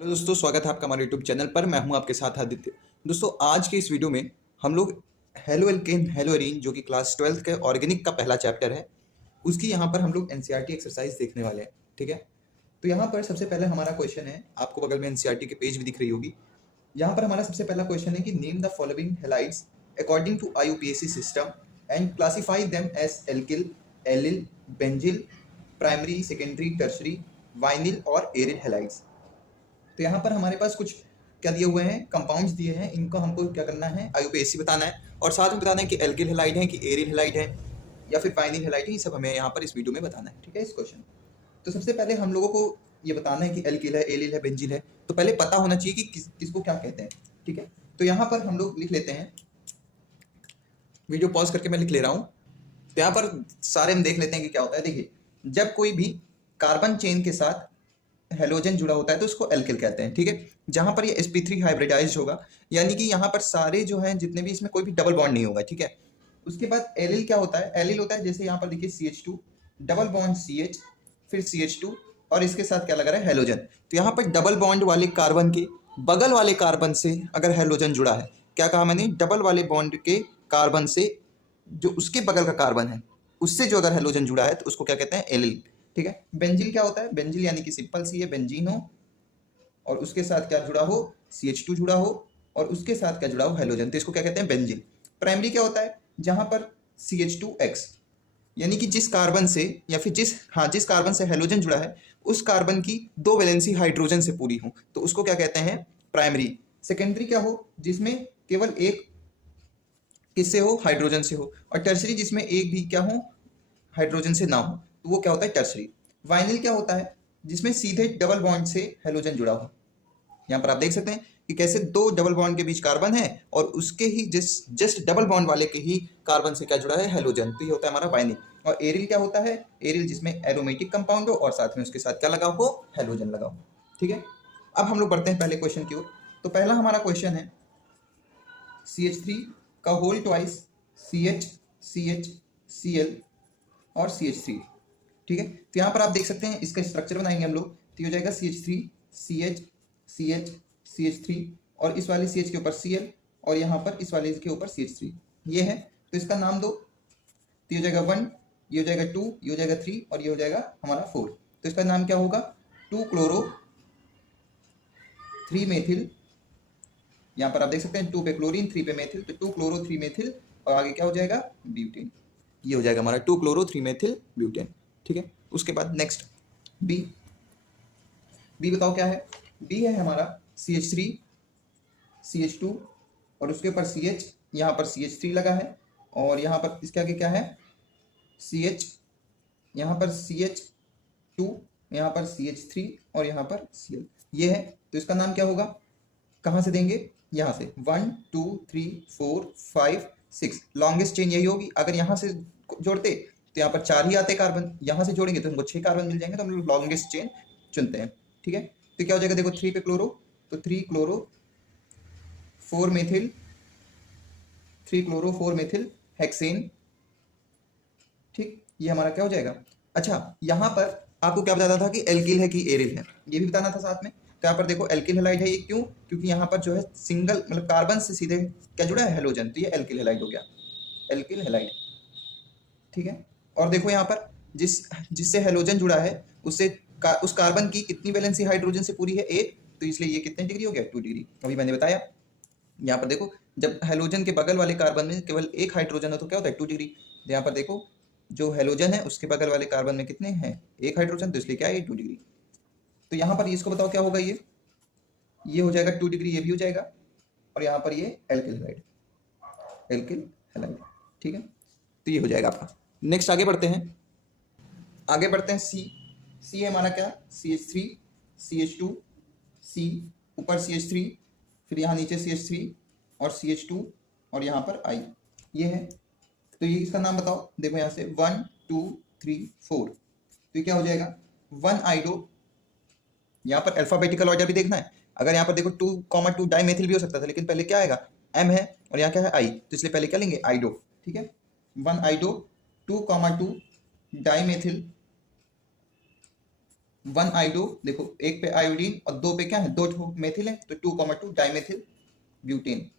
Hello दोस्तों, स्वागत है आपका हमारे यूट्यूब चैनल पर। मैं हूं आपके साथ आदित्य। दोस्तों, आज के इस वीडियो में हम लोग हेलो एल्केन हेलो एरीन जो कि क्लास 12 के ऑर्गेनिक का पहला चैप्टर है, उसकी यहाँ पर हम लोग एनसीईआरटी एक्सरसाइज देखने वाले हैं। ठीक है, तो यहाँ पर सबसे पहले हमारा क्वेश्चन है, आपको बगल में एनसीईआरटी के पेज भी दिख रही होगी। यहाँ पर हमारा सबसे पहला क्वेश्चन है कि name the following halides according to IUPAC system and classify them as alkyl, allyl, benzyl, primary, secondary, tertiary, vinyl और एरिल हैलाइड्स। तो यहाँ पर हमारे पास कुछ क्या दिए हुए हैं, कंपाउंड्स दिए हैं। इनको हमको क्या करना है, आईयूपीएसी बताना है और साथ में बताना है कि एल्किल हैलाइड है कि एरिल हैलाइड है या फिर वाइनिल हैलाइड है। ये सब हमें यहाँ पर इस वीडियो में बताना है। ठीक है, इस क्वेश्चन। तो सबसे पहले हम लोगों को ये बताना है कि एल्किल है, एलिल है, बेंजिल है। तो पहले पता होना चाहिए कि किसको क्या कहते हैं। ठीक है, तो यहाँ पर हम लोग लिख लेते हैं, वीडियो पॉज करके मैं लिख ले रहा हूँ। तो यहाँ पर सारे हम देख लेते हैं कि क्या होता है। देखिए, जब कोई भी कार्बन चेन के साथ हेलोजन जुड़ा होता है तो उसको एल्किल कहते हैं। ठीक है, जहां पर ये sp3 हाइब्रिडाइज्ड होगा, यानी कि यहाँ पर सारे जो हैं जितने भी, इसमें कोई भी डबल बॉन्ड नहीं होगा। ठीक है, उसके बाद एलिल क्या होता है, एलिल होता है जैसे यहाँ पर देखिए CH2 डबल बॉन्ड CH, फिर CH2 और इसके साथ क्या लगा रहा है, हेलोजन। तो यहाँ पर डबल बॉन्ड वाले कार्बन के बगल वाले कार्बन से अगर हेलोजन जुड़ा है, क्या कहा मैंने, डबल वाले बॉन्ड के कार्बन से जो उसके बगल का कार्बन है उससे जो अगर हेलोजन जुड़ा है तो उसको क्या कहते हैं, एलिल। ठीक है, बेंजिल क्या होता है, बेंजिल यानी कि सिंपल सी है, बेंजीन हो और उसके साथ क्या जुड़ा हो, CH2 जुड़ा हो और उसके साथ क्या जुड़ा हो, हेलोजन, तो इसको क्या कहते हैं, बेंजिल। प्राइमरी क्या होता है, जहां पर CH2X यानी कि जिस कार्बन से या फिर जिस कार्बन से हेलोजन जुड़ा है उस कार्बन की दो वैलेंसी हाइड्रोजन से पूरी हो तो उसको क्या कहते हैं, प्राइमरी। सेकेंडरी क्या हो, जिसमें केवल एक किससे हो, हाइड्रोजन से हो। और टर्सरी जिसमें एक भी क्या हो, हाइड्रोजन से ना हो, तो वो क्या होता है, टर्सरी। वाइनिल क्या होता है, जिसमें सीधे डबल बॉन्ड से हेलोजन जुड़ा हो। यहाँ पर आप देख सकते हैं कि कैसे दो डबल बॉन्ड के बीच कार्बन है और उसके ही जस्ट डबल बॉन्ड वाले के ही कार्बन से क्या जुड़ा है, हेलोजन, तो ये होता है हमारा वाइनिल। और एरिल क्या होता है, एरिल जिसमें एरोमेटिक कंपाउंड हो और साथ में उसके साथ क्या लगा हो, हेलोजन लगा हो। ठीक है, अब हम लोग बढ़ते हैं पहले क्वेश्चन की ओर। तो पहला हमारा क्वेश्चन है CH3 का whole twice CH, CH, Cl और CH3। ठीक है, तो यहाँ पर आप देख सकते हैं इसका स्ट्रक्चर बनाएंगे हम लोग, तो हो जाएगा CH3 CH CH CH3 और इस वाले CH के ऊपर Cl और यहाँ पर इस वाले के ऊपर CH3, ये है। तो इसका नाम दो, तो ये हो जाएगा 1, ये हो जाएगा 2, ये हो जाएगा 3 और ये हो जाएगा हमारा 4। तो इसका नाम क्या होगा, 2 क्लोरो 3 मेथिल। यहाँ पर आप देख सकते हैं 2 पे क्लोरीन 3 पे मेथिल, तो 2 क्लोरो 3 मेथिल और आगे क्या हो जाएगा, ब्यूटेन। ये हो जाएगा हमारा 2 क्लोरो 3 मेथिल ब्यूटेन। ठीक है, उसके बाद नेक्स्ट बी। बी बताओ क्या है, बी है हमारा CH3 CH2 और उसके ऊपर CH, यहाँ पर CH3 लगा है और यहाँ पर इसके आगे क्या है, CH, यहाँ पर CH2, यहाँ पर CH3 और यहाँ पर Cl, ये है। तो इसका नाम क्या होगा, कहाँ से देंगे, यहाँ से 1 2 3 4 5 6, लॉन्गेस्ट चेन यही होगी। अगर यहाँ से जोड़ते तो यहाँ पर 4 ही आते कार्बन, यहाँ से जोड़ेंगे तो हमको 6 कार्बन मिल जाएंगे, तो हम लोग लॉन्गेस्ट चेन चुनते हैं। ठीक है, तो क्या हो जाएगा, देखो 3 पे क्लोरो, तो 3 chloro 4 methyl, 3 chloro 4 methyl hexane. ठीक, ये हमारा क्या हो जाएगा। अच्छा, यहाँ पर आपको क्या बताता था कि एल्किल है कि एरिल है, ये भी बताना था साथ में। तो यहाँ पर देखो एल्किल हैलाइड है, ये क्यों, क्योंकि यहाँ पर जो है सिंगल मतलब कार्बन से सीधे क्या जुड़ा है, हेलोजन, तो ये एल्किल हैलाइड हो गया, एल्किल हैलाइड। ठीक है, और देखो यहाँ पर जिससे हेलोजन जुड़ा है उस कार्बन की कितनी वैलेंसी हाइड्रोजन से पूरी है, 1, तो इसलिए ये कितने डिग्री हो गया, 2 डिग्री। अभी मैंने बताया, यहाँ पर देखो जब हेलोजन के बगल वाले कार्बन में केवल एक हाइड्रोजन हो तो क्या होता है, 2 डिग्री। यहाँ पर देखो जो हेलोजन है उसके बगल वाले कार्बन में कितने हैं, एक हाइड्रोजन, तो इसलिए क्या है, 2 डिग्री। तो यहाँ पर इसको बताओ क्या होगा, ये हो जाएगा 2 डिग्री, ये भी हो जाएगा और यहाँ पर ये एल्किल हैलाइड, एल्किल हैलाइड। ठीक है, तो ये हो जाएगा आपका। नेक्स्ट आगे बढ़ते हैं, आगे बढ़ते हैं सी है हमारा क्या, CH3 CH2 C, ऊपर CH3, फिर यहाँ नीचे CH3 और CH2 और यहाँ पर I, ये है। तो ये इसका नाम बताओ, देखो यहाँ से 1 2 3 4, तो ये क्या हो जाएगा, 1 आइडो। यहाँ पर अल्फाबेटिकल ऑर्डर भी देखना है। अगर यहाँ पर देखो 2,2 डाइमेथिल भी हो सकता था, लेकिन पहले क्या आएगा, M है और यहाँ क्या है, I, तो इसलिए पहले क्या लेंगे, आइडो। ठीक है, 1 आइडो 2,2 डाइमेथिल 1 आइडो, देखो एक पे आयोडीन और दो पे क्या है, दो मेथिल है, तो 2,2 डाइमेथिल ब्यूटेन।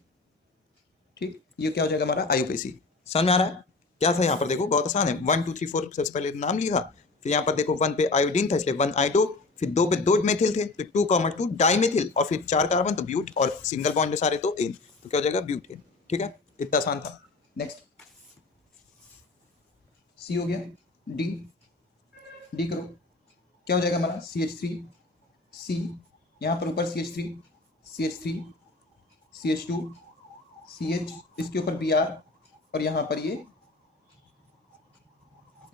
ठीक, ये क्या हो जाएगा हमारा आईयूपीएसी। समझ में आ रहा है? क्या था यहाँ पर, देखो बहुत आसान है। 1 2 3 4 सबसे पहले नाम लिखा, फिर यहाँ पर देखो 1 पे आयोडीन था इसलिए 1 आइडो, फिर 2 पे 2 मेथिल थे तो 2,2 डाइमेथिल, और फिर 4 कार्बन तो ब्यूट, और सिंगल बॉन्ड है सारे तो एन, तो क्या हो जाएगा ब्यूटेन। ठीक है, इतना आसान था। नेक्स्ट सी हो गया, डी, डी करो, क्या हो जाएगा हमारा CH3 सी, यहाँ पर ऊपर CH3 CH3 CH2 CH, इसके ऊपर Br, और यहाँ पर ये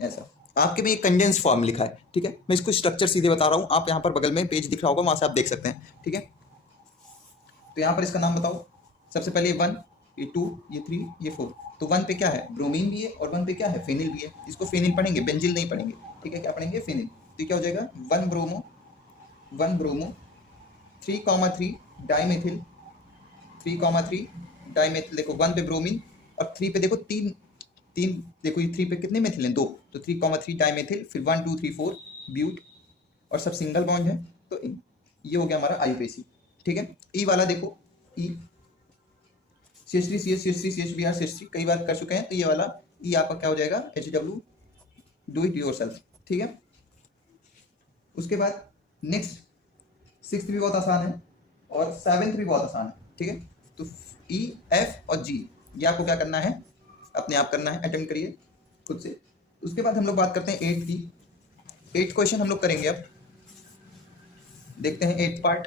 ऐसा। आपके में एक कंडेंस फॉर्म लिखा है, ठीक है, मैं इसको स्ट्रक्चर सीधे बता रहा हूँ, आप यहाँ पर बगल में पेज दिख रहा होगा, वहाँ से आप देख सकते हैं। ठीक है, तो यहाँ पर इसका नाम बताओ। सबसे पहले 1, ये 2, ये 3, ये 4, तो 1 पे क्या है, ब्रोमीन भी है, और 1 पे क्या है, फेनिल भी है। इसको फेनिल पढ़ेंगे, बेंजिल नहीं पढ़ेंगे। ठीक है, क्या पढ़ेंगे, फेनिल। तो क्या हो जाएगा 1 ब्रोमो 3,3 डाइमेथिल 3,3 डाइमेथिल। देखो 1 पे ब्रोमीन और 3 पे देखो तीन तीन, देखो ये 3 पे कितने मेथिल हैं, 2, तो 3,3 डाइमेथिल, फिर 1 2 3 4 ब्यूट, और सब सिंगल बॉन्ड है, तो ये हो गया हमारा आईयूपीएसी। ठीक है, ई वाला देखो, ई CH3 CH CH3 CHBr CH3 कई बार कर चुके हैं, तो ये वाला ई आपका क्या हो जाएगा, HW, डू इट योरसेल्फ। ठीक है, उसके बाद नेक्स्ट 6th भी बहुत आसान है और 7th भी बहुत आसान है। ठीक है, तो E F और G, ये आपको क्या करना है, अपने आप करना है, अटेम्प्ट करिए खुद से। उसके बाद हम लोग बात करते हैं 8th की। 8th क्वेश्चन हम लोग करेंगे अब, देखते हैं 8th पार्ट।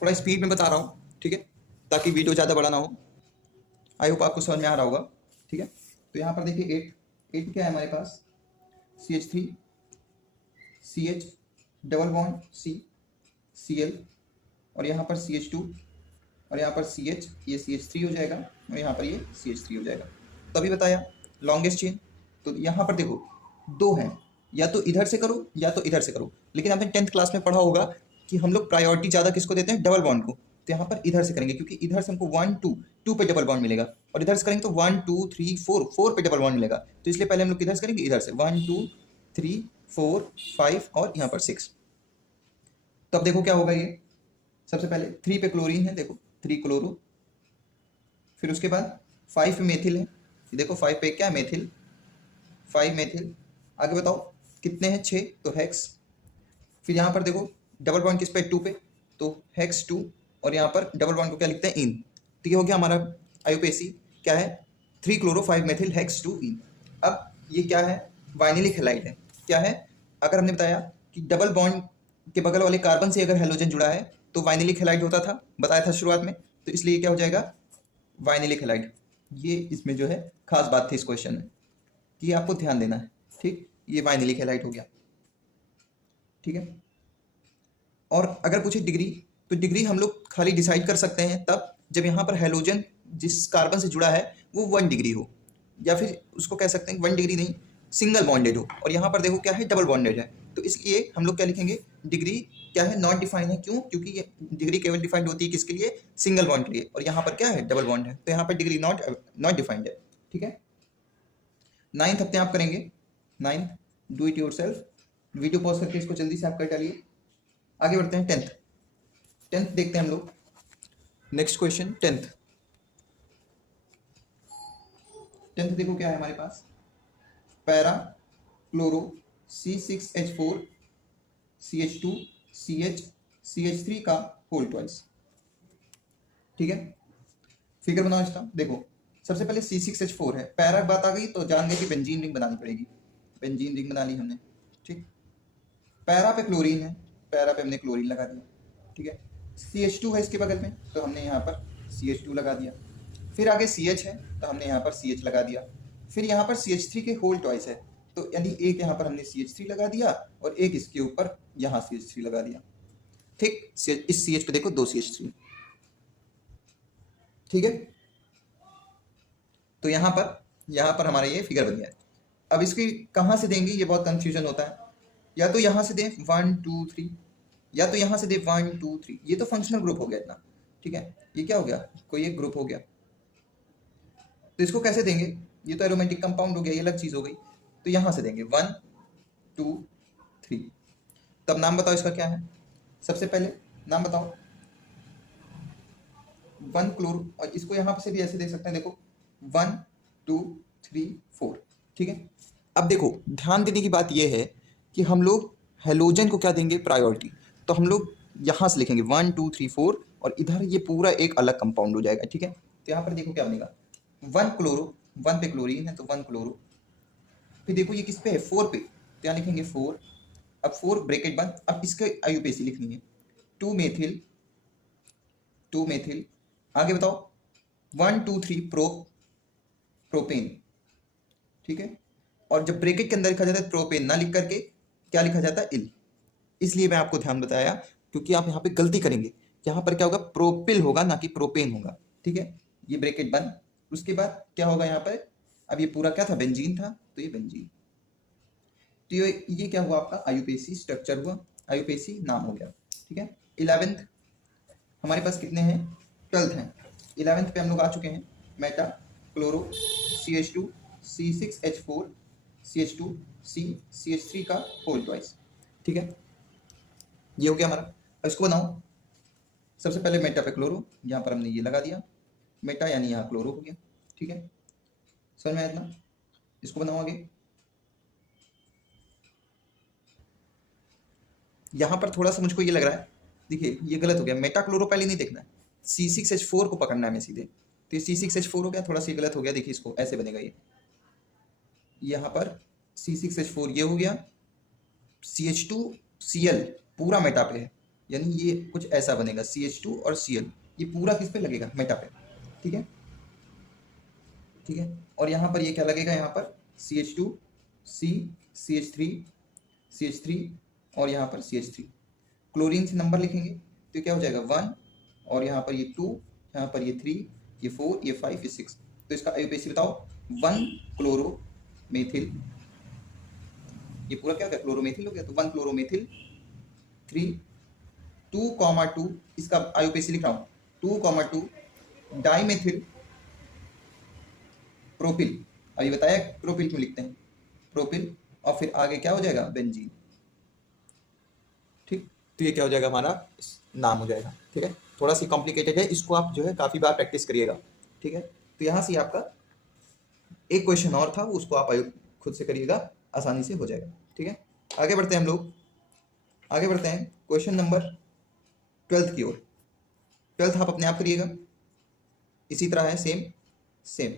थोड़ा स्पीड में बता रहा हूँ, ठीक है, ताकि वीडियो ज़्यादा बड़ा ना हो। आई होप आपको समझ में आ रहा होगा। ठीक है, तो यहाँ पर देखिए 8 क्या है हमारे पास, CH3 CH double bond C Cl, और यहाँ पर CH2, और यहाँ पर CH, ये CH3 हो जाएगा, और यहाँ पर ये CH3 हो जाएगा। तभी बताया लॉन्गेस्ट चेन। तो यहाँ पर देखो 2 हैं, या तो इधर से करो या तो इधर से करो, लेकिन आपने 10th क्लास में पढ़ा होगा कि हम लोग प्रायोरिटी ज़्यादा किसको देते हैं, डबल बॉन्ड को। तो यहाँ पर इधर से करेंगे, क्योंकि इधर से हमको 1 2 पे डबल बॉन्ड मिलेगा, और इधर से करेंगे तो 1 2 3 4 पे डबल बॉन्ड मिलेगा। तो इसलिए पहले हम लोग किधर से करेंगे, इधर से 1 2 3 4 5 और यहाँ पर 6। तब देखो क्या होगा, ये सबसे पहले 3 पे क्लोरीन है, देखो 3 क्लोरो, फिर उसके बाद 5 पे मेथिल है, देखो 5 पे क्या है, मेथिल, 5 मेथिल। आगे बताओ कितने हैं, 6, तो हेक्स। फिर यहाँ पर देखो डबल बॉन्ड किस पे, 2 पे, तो हेक्स 2, और यहाँ पर डबल बॉन्ड को क्या लिखते हैं, इन। तो ये हो गया हमारा आईयूपीएसी, क्या है, 3 क्लोरो 5 मेथिल हेक्स 2 इन। अब ये क्या है, वाइनिलिक हैलाइड है। क्या है, अगर हमने बताया कि डबल बॉन्ड के बगल वाले कार्बन से अगर हेलोजन जुड़ा है तो वाइनिलिक हैलाइड होता था, बताया था शुरुआत में, तो इसलिए क्या हो जाएगा, वाइनिलिक हैलाइड। ये इसमें जो है खास बात थी इस क्वेश्चन में, कि आपको ध्यान देना है। ठीक, ये वाइनिलिक हैलाइड हो गया। ठीक है, और अगर पूछे डिग्री, तो डिग्री हम लोग खाली डिसाइड कर सकते हैं तब जब यहाँ पर हेलोजन जिस कार्बन से जुड़ा है वो 1 डिग्री हो, या फिर उसको कह सकते हैं 1 डिग्री नहीं, सिंगल बॉन्डेड हो, और यहाँ पर देखो क्या है, डबल बॉन्डेड है। तो इसलिए हम लोग क्या लिखेंगे, डिग्री क्या है, नॉट डिफाइन है। क्यों, क्योंकि ये डिग्री केवल डिफाइंड होती है किसके लिए, सिंगल बॉन्ड के लिए, और यहाँ पर क्या है, डबल बॉन्ड है, तो यहाँ पर डिग्री नॉट डिफाइंड है। ठीक है, 9th अपने आप करेंगे, 9th do it yourself. Video pause करके इसको जल्दी से आप कर डालिए। आगे बढ़ते हैं 10th देखते हैं हम लोग। नेक्स्ट क्वेश्चन 10th देखो क्या है हमारे पास, para chloro C6H4 CH2 CH CH3 का होल ट्वाइस। ठीक है, फिगर बनाओ इसका। देखो सबसे पहले C6H4 है, पैरा बात आ गई तो जान गए कि बेंजीन रिंग बनानी पड़ेगी, बेंजीन रिंग बना ली हमने। ठीक, पैरा पे क्लोरीन है, पैरा पे हमने क्लोरीन लगा दिया। ठीक है, CH2 है इसके बगल में, तो हमने यहाँ पर CH2 लगा दिया। फिर आगे CH है, तो हमने यहाँ पर CH लगा दिया। फिर यहाँ पर CH3 के होल ट्वाइस है, तो यानी एक यहाँ पर हमने CH3 लगा दिया, और एक इसके ऊपर यहाँ CH3 लगा दिया। ठीक, इस CH पे देखो 2 CH3। ठीक है, तो यहाँ पर हमारा ये फिगर बन गया। अब इसकी कहाँ से देंगे, ये बहुत कंफ्यूजन होता है। या तो यहाँ से दें 1 2 3, या तो यहाँ से दें 1 2 3। ये तो फंक्शनल ग्रुप हो गया इतना। ठीक है, ये क्या हो गया, कोई एक ग्रुप हो गया, तो इसको कैसे देंगे, ये तो एरोमेटिक कंपाउंड हो गया, ये अलग चीज़ हो गई। तो यहाँ से देंगे 1 2 3। तब नाम बताओ इसका क्या है। सबसे पहले नाम बताओ। 1 क्लोरो, और इसको यहाँ से भी ऐसे देख सकते हैं, देखो 1 2 3 4, ठीक है। अब देखो ध्यान देने की बात यह है कि हम लोग हेलोजन को क्या देंगे, प्रायोरिटी। तो हम लोग यहाँ से लिखेंगे 1 2 3 4, और इधर ये पूरा एक अलग कंपाउंड हो जाएगा, ठीक है। तो यहाँ पर देखो क्या बनेगा, 1 क्लोरो, 1 पे क्लोरीन है तो 1 क्लोरो, फिर देखो ये किस पे है, 4 पे, तो यहाँ लिखेंगे 4। अब 4 ब्रैकेट बंद, अब इसके आईयूपीएसी लिखनी है, 2 मेथिल, 2 मेथिल, आगे बताओ 1 2 3 प्रोपेन, ठीक है। और जब ब्रैकेट के अंदर लिखा जाता है प्रोपेन ना लिख करके क्या लिखा जाता है, इल। इसलिए मैं आपको ध्यान बताया, क्योंकि आप यहाँ पे गलती करेंगे, यहाँ पर क्या होगा, प्रोपिल होगा ना कि प्रोपेन होगा, ठीक है। ये ब्रैकेट बंद, उसके बाद क्या होगा यहाँ पर, अब ये पूरा क्या था, बेंजीन था, तो ये बेंजीन। तो ये क्या हुआ आपका, आईयूपीएसी स्ट्रक्चर हुआ, आईयूपीएसी नाम हो गया, ठीक है। 11th हमारे पास कितने हैं, 12th हैं। 11th पे हम लोग आ चुके हैं, Meta chloro CH2 C6H4 CH2 C CH3 का होल ट्वाइस, ठीक है। ये हो गया हमारा। अब इसको बनाओ। सबसे पहले मेटा पे क्लोरो, यहाँ पर हमने ये लगा दिया, मेटा यानी यहाँ क्लोरो हो गया, ठीक है। समझ में आया इतना। इसको बनाओ आगे। यहाँ पर थोड़ा सा मुझको ये लग रहा है, देखिए ये गलत हो गया, मेटा क्लोरो पहले नहीं देखना है, C6H4 को पकड़ना है हमें सीधे, तो ये C6H4 हो गया, थोड़ा सा गलत हो गया, देखिए इसको ऐसे बनेगा, ये यहाँ पर C6H4 ये हो गया, CH2Cl पूरा मेटा पे है, यानी ये कुछ ऐसा बनेगा, CH2 और Cl, ये पूरा किस पे लगेगा, मेटा पे, ठीक है, ठीक है। और यहाँ पर ये क्या लगेगा, यहाँ पर CH2 C CH3 और यहाँ पर CH3, क्लोरीन से नंबर लिखेंगे तो क्या हो जाएगा 1, और यहाँ पर ये 2, यहाँ पर ये 3, ये 4, ये 5, ये 6। तो इसका आईयूपीएसी बताओ, 1 क्लोरोमेथिल, ये पूरा क्या हो गया, क्लोरोमेथिल हो गया, तो 1 क्लोरोमेथिल 3 2,2, इसका आईयूपीएसी लिख रहा हूँ, 2,2 डाइमेथिल प्रोपिल। अभी बताया प्रोपिल क्यों लिखते हैं, प्रोपिल, और फिर आगे क्या हो जाएगा, बेंजीन, ठीक। तो ये क्या हो जाएगा, हमारा नाम हो जाएगा, ठीक है। थोड़ा सी कॉम्प्लिकेटेड है, इसको आप जो है काफ़ी बार प्रैक्टिस करिएगा, ठीक है। तो यहाँ से आपका एक क्वेश्चन और था, उसको आप खुद से करिएगा, आसानी से हो जाएगा, ठीक है। आगे बढ़ते हैं हम लोग, आगे बढ़ते हैं क्वेश्चन नंबर 12th की ओर। 12th आप अपने आप करिएगा, इसी तरह है, सेम,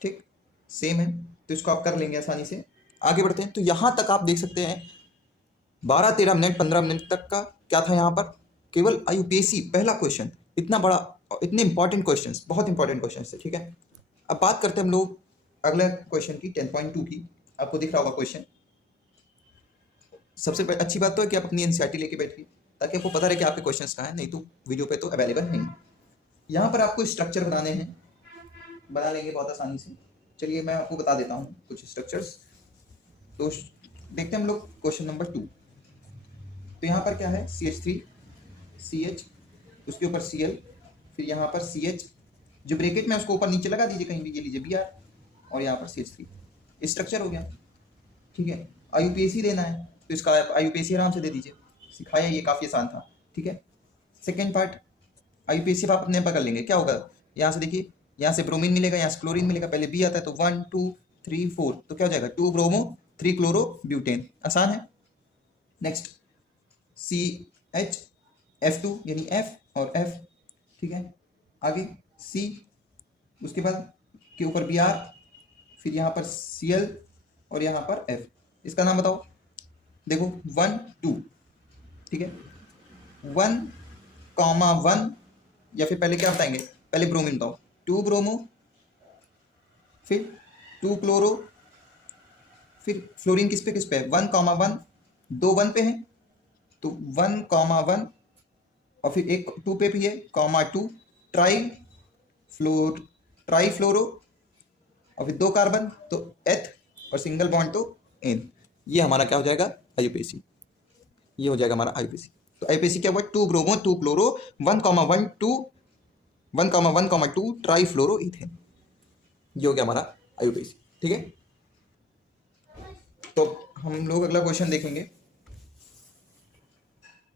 ठीक, सेम है, तो इसको आप कर लेंगे आसानी से। आगे बढ़ते हैं, तो यहाँ तक आप देख सकते हैं 12-13 मिनट 15 मिनट तक का क्या था, यहाँ पर केवल आईयूपीएसी पहला क्वेश्चन, इतना बड़ा, इतने इंपॉर्टेंट क्वेश्चंस, बहुत इंपॉर्टेंट क्वेश्चंस थे, ठीक है। अब बात करते हैं हम लोग अगले क्वेश्चन की, 10.2 की। आपको दिख रहा होगा क्वेश्चन। सबसे अच्छी बात तो है कि आप अपनी एनसीईआरटी लेके बैठिए, ताकि आपको पता रहे कि आपके क्वेश्चंस कहाँ हैं, नहीं तो वीडियो पे तो अवेलेबल नहीं। यहाँ पर आपको स्ट्रक्चर बनाने हैं, बना लेंगे बहुत आसानी से। चलिए मैं आपको बता देता हूँ कुछ स्ट्रक्चर्स। तो देखते हैं हम लोग क्वेश्चन नंबर 2। तो यहाँ पर क्या है, CH3 CH, उसके ऊपर Cl, फिर यहाँ पर CH, जो ब्रैकेट में उसको ऊपर नीचे लगा दीजिए कहीं भी, ये लीजिए Br, और यहाँ पर CH3, स्ट्रक्चर हो गया, ठीक है। आईयूपीएसी देना है, तो इसका आईयूपीएसी आराम से दे दीजिए, सिखाया, ये काफ़ी आसान था, ठीक है। सेकेंड पार्ट, आईयूपीएसी आप अपने पकड़ लेंगे, क्या होगा, यहाँ से देखिए, यहाँ से ब्रोमीन मिलेगा, यहाँ से क्लोरीन मिलेगा, पहले बी आता है, तो 1 2 3 4, तो क्या हो जाएगा, 2 ब्रोमो 3 क्लोरो ब्यूटेन, आसान है। नेक्स्ट CH F2 यानी F और F, ठीक है। आगे C, उसके बाद के ऊपर Br, फिर यहाँ पर Cl और यहाँ पर F। इसका नाम बताओ, देखो 1 2, ठीक है, 1,1, या फिर पहले क्या बताएंगे, पहले ब्रोमीन बताओ, 2 ब्रोमो, फिर 2 क्लोरो, फिर फ्लोरीन किस पे है, 1,1, 2 1 पे है, तो 1,1, और फिर एक 2 पे भी है, 2 ट्राई फ्लोरो, और फिर 2 कार्बन, तो एथ, और सिंगल बॉन्ड तो एन। ये हमारा क्या हो जाएगा, आईयूपीएसी, ये हो जाएगा हमारा आईयूपीएसी। तो आईयूपीएसी क्या हुआ, 2 ब्रोमो 2 क्लोरो 1,1,2 ट्राई फ्लोरो इथेन, ये हो गया हमारा आईयूपीएसी, ठीक है। तो हम लोग अगला क्वेश्चन देखेंगे,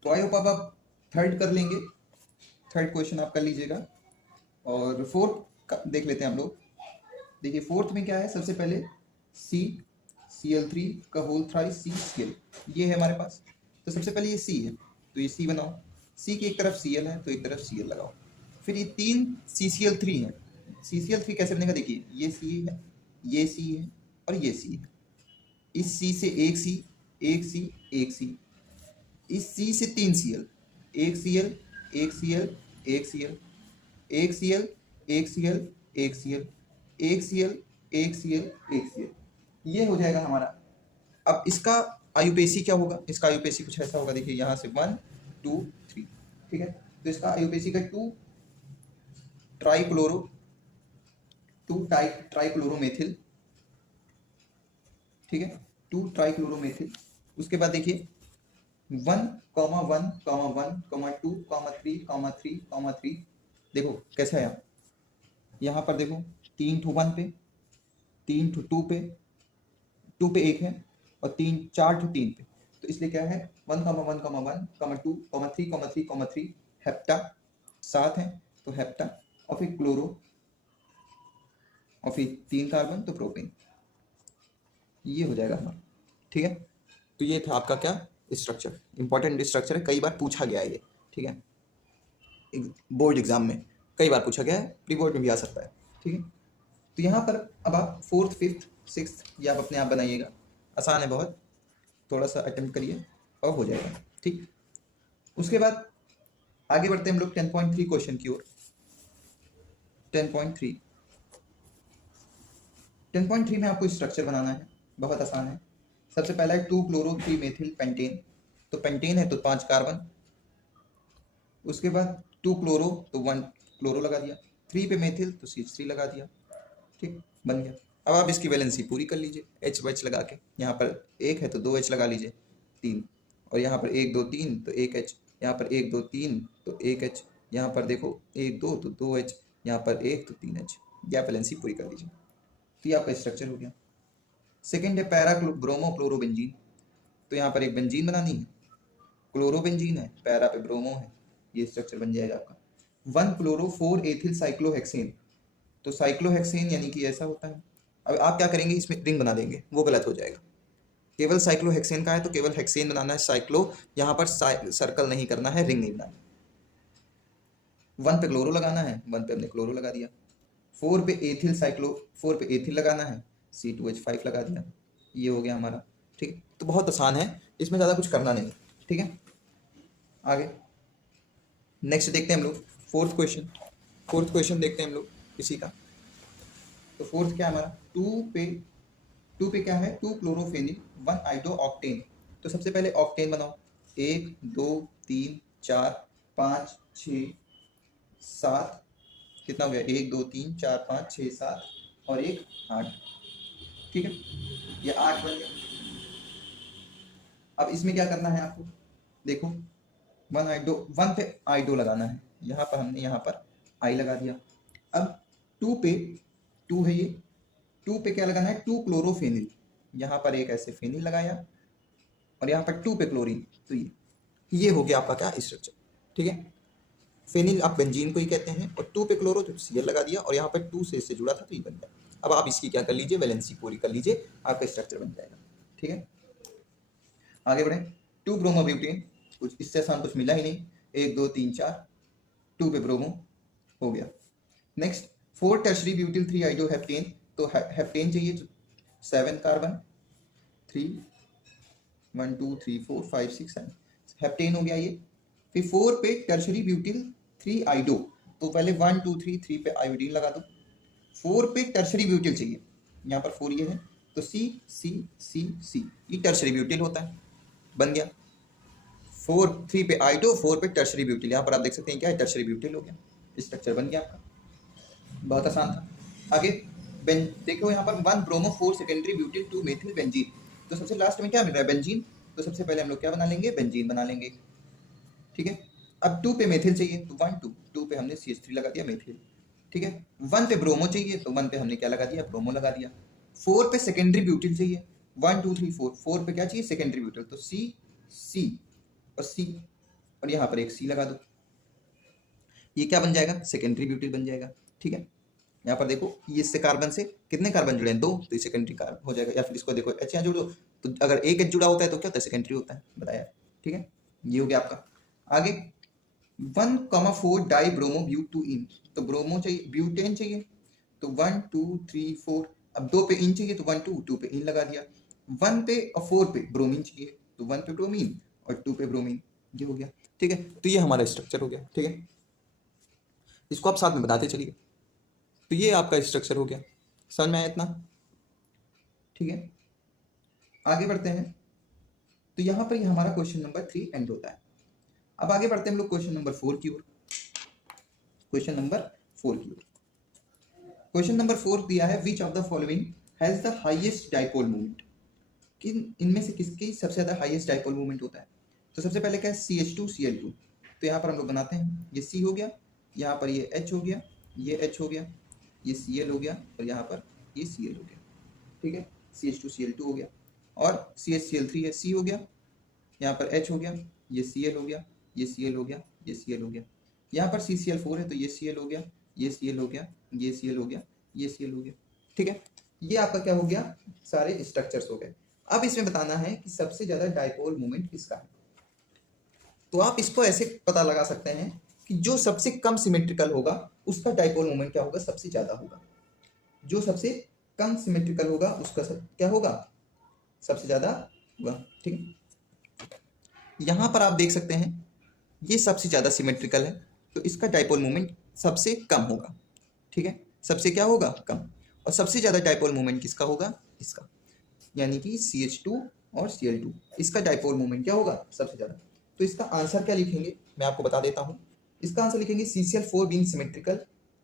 तो आई होप आप थर्ड कर लेंगे, थर्ड क्वेश्चन आप कर लीजिएगा। और फोर्थ का देख लेते हैं हम लोग। देखिए फोर्थ में क्या है, सबसे पहले Cl3 का होल थ्राइस CCl, ये है हमारे पास। तो सबसे पहले ये C है, तो ये C बनाओ। C की एक तरफ Cl है तो एक तरफ Cl लगाओ। फिर ये तीन CCl3 है। CCl3 कैसे बनेगा, देखिए ये C है, ये C है और ये C है। इस C से एक C, एक C, एक C। इस C से तीन Cl, एक Cl, एक Cl, एक Cl, एक Cl, एक Cl, एक Cl, एक Cl, एक Cl, एक Cl। ये हो जाएगा हमारा। अब इसका आयुपेसी क्या होगा, इसका आयुपेसी कुछ ऐसा होगा, देखिए यहाँ से 1 2 3, ठीक है। तो इसका आयुपेसी का 2 ट्राइक्लोरोमेथिल, ठीक है, 2 ट्राइक्लोरोमेथिल। उसके बाद देखिए 1,1,1,2,3,3,3, देखो कैसा है यहाँ पर देखो 3 to 1 पे, 3 to 2 पे, 2 पे 1 है और 4 to 3 पे। तो इसलिए क्या है 1,1,1,2,3,3,3 हेप्टा 7 है, तो हेप्टा और फिर क्लोरो और फिर 3 कार्बन तो प्रोपेन, ये हो जाएगा हमारा, ठीक है। तो ये था आपका क्या स्ट्रक्चर, इंपॉर्टेंट स्ट्रक्चर है, कई बार पूछा गया है ये, ठीक है, बोर्ड एग्जाम में कई बार पूछा गया है, प्री बोर्ड में भी आ सकता है, ठीक है। तो यहाँ पर अब आप फोर्थ फिफ्थ सिक्स्थ ये आप अपने आप बनाइएगा, आसान है बहुत, थोड़ा सा अटेम्प्ट करिए और हो जाएगा, ठीक। उसके बाद आगे बढ़ते हैं हम लोग 10.3 क्वेश्चन की ओर। 10.3 में आपको स्ट्रक्चर बनाना है, बहुत आसान है। सबसे पहला है 2-chloro-3-methyl पेंटेन, तो पेंटेन है तो 5 कार्बन। उसके बाद 2 क्लोरो तो 1 क्लोरो लगा दिया, 3 पे मेथिल तो CH3 लगा दिया, ठीक, बन गया। अब आप इसकी वैलेंसी पूरी कर लीजिए H लगा के, यहाँ पर 1 है तो 2 H लगा लीजिए, 3, और यहाँ पर 1 2 3 तो 1 H, यहाँ पर 1 2 3 तो 1 H, यहाँ पर देखो 1 2 तो 2 H, यहाँ पर 1 तो 3 H, या वैलेंसी पूरी कर लीजिए। तो ये आपका स्ट्रक्चर हो गया। सेकेंड है पैरा ब्रोमो क्लोरोबेंजीन, तो यहाँ पर एक बेंजीन बनानी है, क्लोरोबेंजीन है, पैरा पे ब्रोमो है, ये स्ट्रक्चर बन जाएगा आपका। 1-chloro-4-ethyl साइक्लोहेक्सेन, तो साइक्लोहेक्सेन यानी कि ऐसा होता है। अब आप क्या करेंगे, इसमें रिंग बना देंगे, वो गलत हो जाएगा। केवल साइक्लोहेक्सेन का है तो केवल हेक्सेन बनाना है, साइक्लो यहाँ पर सर्कल नहीं करना है, रिंग नहीं बनाना। 1 पे क्लोरो लगाना है, 1 पे हमने क्लोरो लगा दिया। 4 पे एथिल साइक्लो, 4 पे एथिल लगाना है, C2H5 लगा दिया, ये हो गया हमारा, ठीक है। तो बहुत आसान है, इसमें ज़्यादा कुछ करना नहीं, ठीक है। आगे नेक्स्ट देखते हैं हम लोग फोर्थ क्वेश्चन देखते हैं हम लोग इसी का। तो फोर्थ क्या है हमारा, 2 पे क्या है 2-क्लोरोफेनिल 1 आइडो ऑक्टेन, तो सबसे पहले ऑक्टेन बनाओ, 1 2 3 4 5 6 7, कितना हो गया 1 2 3 4 5 6 7 और 1 8, ठीक है, ये 8 बन गया। अब इसमें क्या करना है आपको, देखो 1 पे आइडो लगाना है, यहाँ पर हमने यहाँ पर आई लगा दिया। अब 2 पे 2 है ये, 2 पे क्या लगाना है 2-क्लोरोफेनिल, यहाँ पर एक ऐसे फेनिल लगाया और यहाँ पर 2 पे क्लोरीन, तो ये हो गया आपका क्या स्ट्रक्चर, ठीक है। फेनिल आप बेंजीन को ही कहते हैं और 2 पे क्लोरो तो Cl लगा दिया और यहाँ पर 2 से इससे जुड़ा था तो ये बन गया। अब आप इसकी क्या कर लीजिए, वैलेंसी पूरी कर लीजिए, आपका स्ट्रक्चर बन जाएगा, ठीक है। आगे बढ़ें, 2-ब्रोमोब्यूटेन, कुछ इससे आसान कुछ मिला ही नहीं, 1 2 3 4, 2 पे ब्रोमो हो गया। नेक्स्ट 4 टर्शरी ब्यूटिल 3 आइडो हेप्टेन, तो हेप्टेन चाहिए 7 कार्बन, 3 1 2 3 4 5 6 7, हेप्टेन हो गया ये। फिर 4 पे टर्शरी ब्यूटिल 3 आइडो, तो पहले 1 2 3 3 पे आयोडीन लगा दो। 4 पे टर्शरी ब्यूटिल चाहिए, यहाँ पर 4 ये है तो C ये टर्शरी ब्यूटिल होता है, बन गया। 3 पे आइडो, 4 पे टर्शरी ब्यूटिल, यहाँ पर आप देख सकते हैं क्या है टर्शरी ब्यूटिल हो गया, स्ट्रक्चर बन गया आपका, बहुत आसान था। आगे देखो यहाँ पर 1 bromo 4 secondary butyl 2 methyl benzene, तो सबसे लास्ट में क्या मिल रहा है बेंजीन, तो सबसे पहले हम लोग क्या बना लेंगे, बेंजीन बना लेंगे, ठीक है। अब 2 पे मेथिल चाहिए तो 1 2 पे हमने CH3 लगा दिया मेथिल, ठीक है। 1 पे ब्रोमो चाहिए तो 1 पे हमने क्या लगा दिया, ब्रोमो लगा दिया। 4 पे सेकेंडरी ब्यूटिल चाहिए, 1 2 3 4 पे क्या चाहिए सेकेंडरी ब्यूटिल, तो C और C और यहाँ पर एक C लगा दो, ये क्या बन जाएगा, सेकेंडरी ब्यूटेन बन जाएगा। ठीक है, यहाँ पर देखो ये इससे कार्बन से कितने कार्बन जुड़े हैं, 2, तो ये सेकेंडरी कार्बन हो जाएगा। या फिर इसको देखो H यहाँ जोड़ दो, तो अगर एक H जुड़ा होता है तो क्या होता है, सेकेंडरी होता है, बताया। ठीक है, ये हो गया आपका। आगे 1,4 डाई ब्रोमो ब्यूटेन, तो ब्रोमो चाहिए, ब्यूटेन चाहिए, तो 1 2 3 4, अब 2 पे इन चाहिए तो 1 2 पे इन लगा दिया, 1 पे और 4 पे ब्रोमीन चाहिए तो 1 पे ब्रोमीन और 2 पे ब्रोमीन, ये हो गया। ठीक है, तो ये हमारा स्ट्रक्चर हो गया। ठीक है, इसको आप साथ में बताते चलिए। तो ये आपका स्ट्रक्चर हो गया, समझ में आया इतना। ठीक है, आगे बढ़ते हैं। तो यहाँ पर ये हमारा क्वेश्चन नंबर 3 एंड होता है। अब आगे बढ़ते हैं हम लोग क्वेश्चन नंबर 4 की ओर। क्वेश्चन नंबर 4 की ओर, क्वेश्चन नंबर 4 दिया है, which of the following has the highest dipole moment, कि इनमें से किसकी सबसे ज्यादा हाईएस्ट डाइपोल मोमेंट होता है। तो सबसे पहले क्या है, CH2Cl2, तो यहाँ पर हम लोग बनाते हैं, ये C हो गया, यहाँ पर ये H हो गया, ये H हो गया, ये Cl हो गया, और यहाँ पर ये Cl हो गया। ठीक है, CH2Cl2 हो गया, और CH Cl3 है, C हो गया, यहाँ पर H हो गया, ये Cl हो गया, ये Cl हो गया, ये Cl हो गया, यहाँ पर CCl4 है तो ये Cl हो गया, ये Cl हो गया, ये Cl हो गया, ये Cl हो गया। ठीक है, ये आपका क्या हो गया, सारे स्ट्रक्चर्स हो गए। अब इसमें बताना है कि सबसे ज्यादा डाइपोल मोमेंट किसका है। तो आप इसको ऐसे पता लगा सकते हैं कि जो सबसे कम सिमेट्रिकल होगा उसका डाइपोल मोमेंट क्या होगा, सबसे ज्यादा होगा। जो सबसे कम सिमेट्रिकल होगा उसका क्या होगा, सबसे ज्यादा होगा। ठीक है, यहां पर आप देख सकते हैं ये सबसे ज्यादा सिमेट्रिकल है, तो इसका डाइपोल मोमेंट सबसे कम होगा। ठीक है, सबसे क्या होगा, कम। और सबसे ज्यादा डाइपोल मोमेंट किसका होगा, इसका, यानी कि CH2 और Cl2, इसका डाइपोल मोमेंट क्या होगा, सबसे ज्यादा। तो इसका आंसर क्या लिखेंगे, मैं आपको बता देता हूं। इसका आंसर लिखेंगे CCl4 बीइंग सिमेट्रिकल,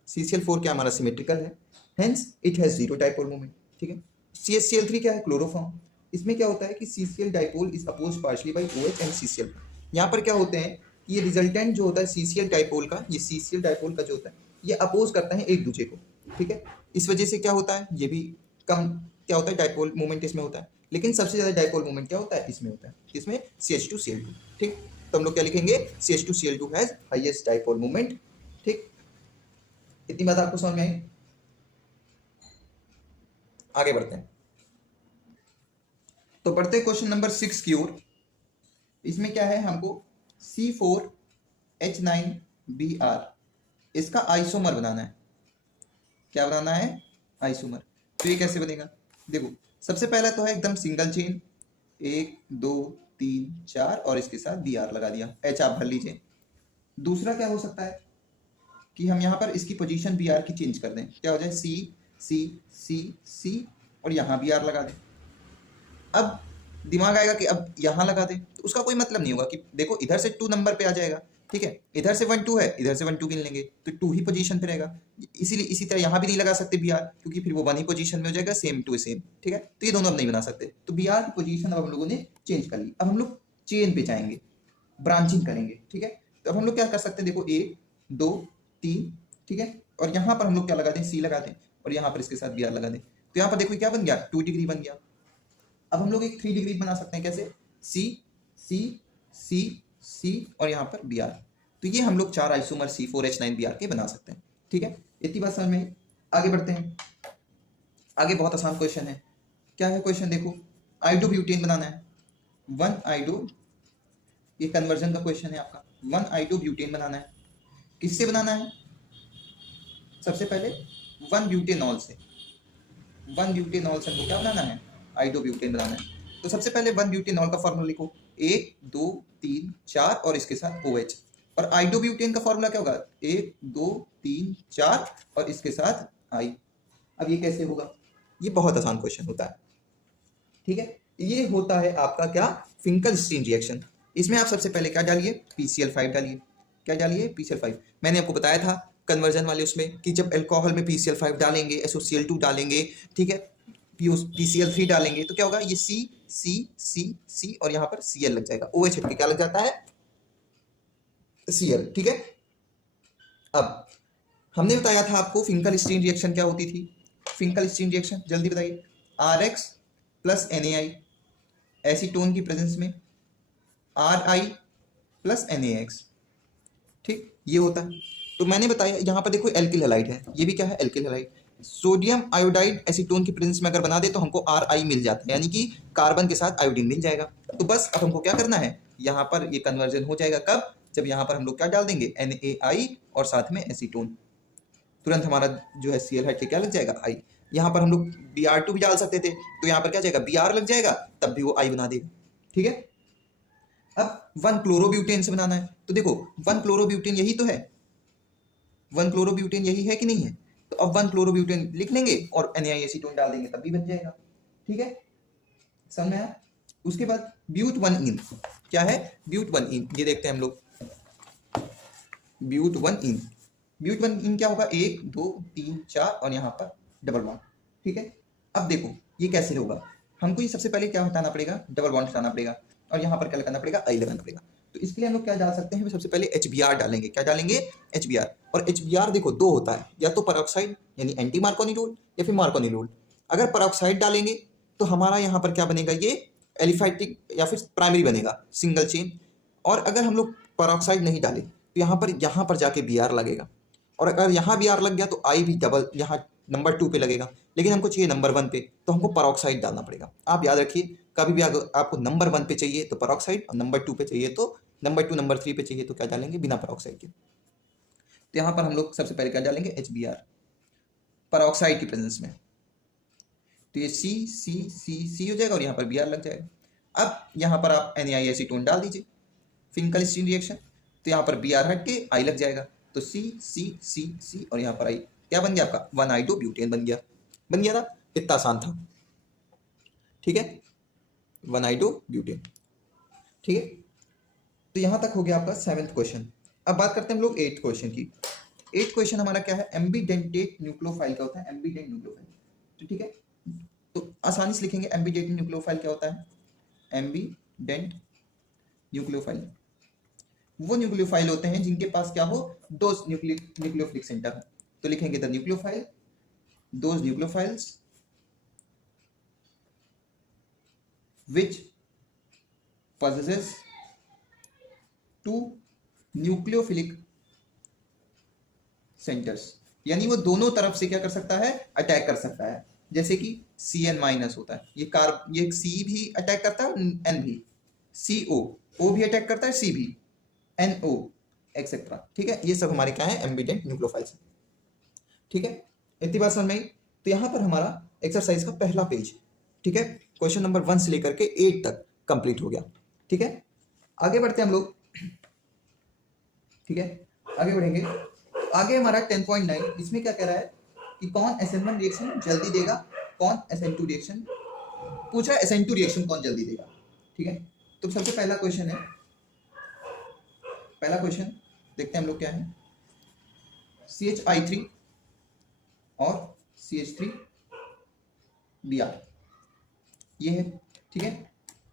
CCl4 क्या हमारा सिमेट्रिकल है, hence it has zero dipole moment. ठीक है, CH Cl3 क्या है, क्लोरोफॉर्म, इसमें क्या होता है कि CCl dipole is opposed partially by OH and CCl। यहाँ पर क्या होते हैं, ये रिजल्टेंट जो होता है CCl डाइपोल का, ये CCl डाइपोल का जो होता है ये अपोज करता है एक दूसरे को। ठीक है, इस वजह से क्या होता है, ये भी कम क्या होता है, डाइपोल मोमेंट इसमें होता है। लेकिन सबसे ज्यादा डाइपोल मोमेंट क्या होता है, इसमें होता है, इसमें CH2Cl2। ठीक, तो हम लोग क्या लिखेंगे, CH2Cl2 has highest dipole moment. ठीक, इतनी बात आपको समझ में आई। आगे बढ़ते हैं, तो बढ़ते हैं क्वेश्चन नंबर 6 की ओर। इसमें क्या है, हमको C4H9Br इसका आइसोमर बनाना है। क्या बनाना है, आइसोमर। तो ये कैसे बनेगा, देखो सबसे पहला तो है एकदम सिंगल चेन, 1 2 3 4 और इसके साथ Br लगा दिया, H आप भर लीजिए। दूसरा क्या हो सकता है कि हम यहाँ पर इसकी पोजीशन Br की चेंज कर दें, क्या हो जाए C C C C और यहाँ Br लगा दें। अब दिमाग आएगा कि अब यहाँ लगा दें, तो उसका कोई मतलब नहीं होगा कि देखो इधर से 2 नंबर पे आ जाएगा। ठीक है, इधर से 1 2 है, इधर से 1 2 गिन लेंगे तो 2 ही पोजीशन पे रहेगा। इसीलिए इसी तरह यहाँ भी नहीं लगा सकते Br, क्योंकि फिर वो 1 ही पोजीशन में हो जाएगा, सेम टू सेम। ठीक है, तो ये दोनों अब नहीं बना सकते, तो Br की पोजीशन अब हम लोगों ने चेंज कर ली। अब हम लोग चेन पे जाएंगे, ब्रांचिंग करेंगे। ठीक है, तो अब हम लोग क्या कर सकते हैं, देखो 1 2 3, ठीक है, और यहाँ पर हम लोग क्या लगा दें, C लगा दें, और यहाँ पर इसके साथ Br लगा दें। तो यहाँ पर देखो क्या बन गया, 2 डिग्री बन गया। अब हम लोग एक 3 डिग्री बना सकते हैं, कैसे, C C C C और यहाँ पर Br। तो ये हम लोग 4 आइसोमर C4H9Br के बना सकते हैं। ठीक है, इतनी बात समझ में। आगे बढ़ते हैं, आगे बहुत आसान क्वेश्चन है। क्या है क्वेश्चन, देखो आइडोब्यूटेन बनाना है, 1 आइडो, ये कन्वर्जन का क्वेश्चन है आपका। 1 आइडोब्यूटेन बनाना है, किससे बनाना है, सबसे पहले 1 ब्यूटेनॉल से। 1 ब्यूटेनॉल से हमको क्या बनाना है, आइडोब्यूटेन बनाना है। तो सबसे पहले 1 ब्यूटेनॉल का फॉर्मूला लिखो, 1 2 3 4 और इसके साथ OH। और आइडोब्यूटेन का फॉर्मूला क्या होगा, 1 2 3 4 और इसके साथ I। अब ये कैसे होगा, ये बहुत आसान क्वेश्चन होता है। ठीक है, ये होता है आपका क्या, फिंकल-स्टीन रिएक्शन। इसमें आप सबसे पहले क्या डालिए, PCl5 डालिए। क्या डालिए, PCl5। मैंने आपको बताया था कन्वर्जन वाले उसमें कि जब अल्कोहल में PCl5 डालेंगे, SOCl2 डालेंगे, ठीक है, PCl3 डालेंगे, तो क्या होगा, ये C C C C और यहाँ पर Cl लग जाएगा, OH हट के क्या लग जाता है, Cl। ठीक है, अब हमने बताया था आपको फिंकल स्टीन रिएक्शन क्या होती थी। फिंकल स्टीन रिएक्शन जल्दी बताइए, RX प्लस NaI एसीटोन की प्रेजेंस में, RI प्लस NaX। ठीक, ये होता है। तो मैंने बताया यहाँ पर देखो एल्किल हैलाइड है, ये भी क्या है, alkyl halide. Sodium iodide acetone की प्रेजेंस में अगर बना दे तो हमको Ri मिल जाता है, यानी कि कार्बन के साथ आयोडीन मिल जाएगा। तो बस अब हमको क्या करना है, यहाँ पर ये कन्वर्जन हो जाएगा कब, जब यहाँ पर हम लोग क्या डाल देंगे, NaI और साथ में एसीटोन, तुरंत हमारा जो है Cl हट के क्या लग जाएगा, I। यहाँ पर हम लोग Br2 भी डाल सकते थे, तो यहाँ पर क्या जाएगा, Br लग जाएगा, तब भी वो I बना देगा। ठीक है, अब 1 क्लोरोब्यूटेन से बनाना है, तो देखो 1 क्लोरोब्यूटेन यही तो है, 1 क्लोरोब्यूटेन यही है कि नहीं है, तो अब 1 क्लोरोब्यूटेन लिख लेंगे और NaI एसीटोन डाल देंगे, तब भी बन जाएगा। ठीक है, समझ में आया। उसके बाद ब्यूट 1इन, क्या है, ब्यूट 1इन, ये देखते हैं हम लोग, ब्यूट 1इन। ब्यूट 1इन क्या होगा, 1 2 3 4 और यहाँ पर डबल बॉन्ड। ठीक है, अब देखो ये कैसे होगा, हमको ये सबसे पहले क्या हटाना पड़ेगा, डबल बॉन्ड हटाना पड़ेगा, और यहाँ पर क्या लगाना पड़ेगा, I लगाना पड़ेगा। तो इसके लिए हम लोग क्या डाल सकते हैं, सबसे पहले HBr डालेंगे, क्या डालेंगे, HBr। और HBr देखो दो होता है, या तो परऑक्साइड यानी एंटी मार्कोनिलोल, या फिर मार्कोनिलोल। अगर परऑक्साइड डालेंगे तो हमारा यहाँ पर क्या बनेगा, ये एलिफैटिक या फिर प्राइमरी बनेगा, सिंगल चेन। और अगर हम लोग परऑक्साइड नहीं डाले तो यहाँ पर जाके Br लगेगा, और अगर यहाँ Br लग गया तो I भी डबल यहाँ नंबर 2 पे लगेगा, लेकिन हमको चाहिए नंबर 1 पे, तो हमको परऑक्साइड डालना पड़ेगा। आप याद रखिए, कभी भी अगर आपको नंबर 1 पे चाहिए तो परऑक्साइड, और नंबर 2 पे चाहिए तो नंबर 2, नंबर 3 पे चाहिए तो क्या डालेंगे, बिना परऑक्साइड के। तो यहाँ पर हम लोग सबसे पहले क्या डालेंगे, HBr परऑक्साइड की प्रेजेंस में, तो ये C हो जाएगा और यहाँ पर Br लग जाएगा। अब यहाँ पर आप NaI एसीटोन डाल दीजिए, फिंकल स्टीन रिएक्शन, तो यहाँ पर Br हट के I लग जाएगा, तो C और यहाँ पर I क्या बन गया आपका, 1I2 ब्यूटेन बन गया ना, इतना आसान था। ठीक है, 1I2 ब्यूटेन। ठीक है, तो यहाँ तक हो गया आपका 7th क्वेश्चन। अब बात करते हैं हम लोग 8th क्वेश्चन की। 8th क्वेश्चन हमारा क्या है, एम्बीडेंटेट न्यूक्लियोफाइल का होता है, एम्बीडेंट न्यूक्लियोफाइल। तो ठीक है, तो आसानी से लिखेंगे, एम्बीडेंट न्यूक्लियोफाइल क्या होता है, एम्बीडेंट न्यूक्लियोफाइल वो न्यूक्लियोफाइल होते हैं जिनके पास क्या हो, दो न्यूक्लियोफिलिक सेंटर हो। तो लिखेंगे the nucleophile, those nucleophiles which possesses 2 nucleophilic centres, यानी वो दोनों तरफ से क्या कर सकता है, अटैक कर सकता है। जैसे कि Cn- होता है, ये C भी अटैक करता है, N भी, CO भी अटैक करता है, C भी, NO एक्सेट्रा। ठीक है, ये सब हमारे क्या है, एम्बीडेंट न्यूक्लियोफाइल्स। ठीक है, इतनी बात समझ में आई। तो यहाँ पर हमारा एक्सरसाइज का पहला पेज, ठीक है, क्वेश्चन नंबर 1 से लेकर के 8 तक कंप्लीट हो गया। ठीक है, आगे बढ़ते हैं हम लोग। ठीक है, आगे बढ़ेंगे। आगे हमारा 10.9, इसमें क्या कह रहा है कि कौन SN1 रिएक्शन जल्दी देगा, कौन SN2 रिएक्शन, पूछा SN2 रिएक्शन कौन जल्दी देगा। ठीक है, तो सबसे पहला क्वेश्चन है, पहला क्वेश्चन देखते हैं हम लोग क्या है, CHI3 और CH3Br ये है। ठीक है,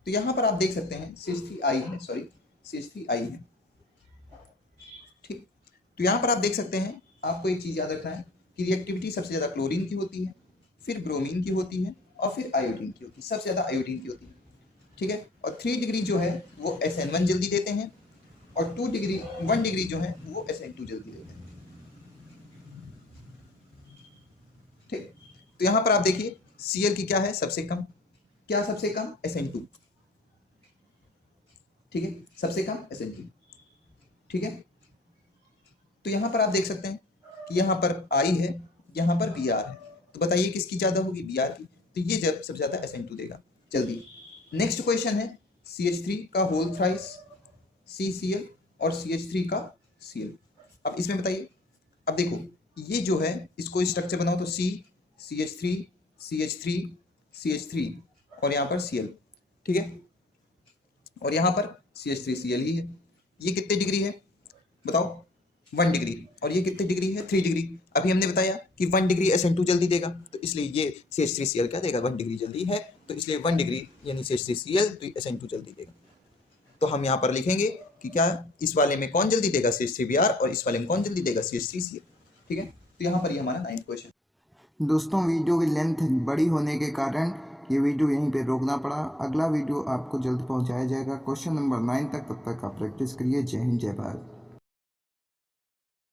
तो यहाँ पर आप देख सकते हैं CH3I है, CH3I है। ठीक, तो यहाँ पर आप देख सकते हैं, आपको एक चीज़ याद रखना है कि रिएक्टिविटी सबसे ज़्यादा क्लोरीन की होती है, फिर ब्रोमीन की होती है, और फिर आयोडीन की होती है, सबसे ज़्यादा आयोडीन की होती है। ठीक है, और 3 डिग्री जो है वो SN1 जल्दी देते हैं, और 1 डिग्री जो है वो SN2 जल्दी देते हैं। ठीक, तो यहाँ पर आप देखिए Cl की क्या है, सबसे कम, क्या सबसे कम, SN2। ठीक है, सबसे कम SN2। ठीक है, तो यहाँ पर आप देख सकते हैं कि यहाँ पर I है, यहाँ पर Br है, तो बताइए किसकी ज़्यादा होगी, Br की, तो ये जब सबसे ज़्यादा SN2 देगा जल्दी। नेक्स्ट क्वेश्चन है CH3 का होल थ्राइस CCl और CH3 का Cl। अब इसमें बताइए, अब देखो ये जो है इसको स्ट्रक्चर बनाओ तो CH3 CH3 CH3 और यहाँ पर Cl। ठीक है, और यहाँ पर CH3Cl ही है। ये कितने डिग्री है बताओ, 1 डिग्री, और ये कितने डिग्री है, 3 डिग्री। अभी हमने बताया कि 1 डिग्री SN2 जल्दी देगा, तो इसलिए ये CH3Cl क्या देगा, 1 डिग्री जल्दी है, तो इसलिए 1 डिग्री यानी CH3Cl, तो SN2 जल्दी देगा। तो हम यहाँ पर लिखेंगे कि क्या इस वाले में कौन जल्दी देगा, CH3Br, और इस वाले में कौन जल्दी देगा, CH3Cl। ठीक है, तो यहाँ पर ये हमारा 9th क्वेश्चन। दोस्तों वीडियो की लेंथ बड़ी होने के कारण ये वीडियो यहीं पे रोकना पड़ा। अगला वीडियो आपको जल्द पहुंचाया जाएगा क्वेश्चन नंबर 9 तक। तब तक आप प्रैक्टिस करिए। जय हिंद, जय भारत।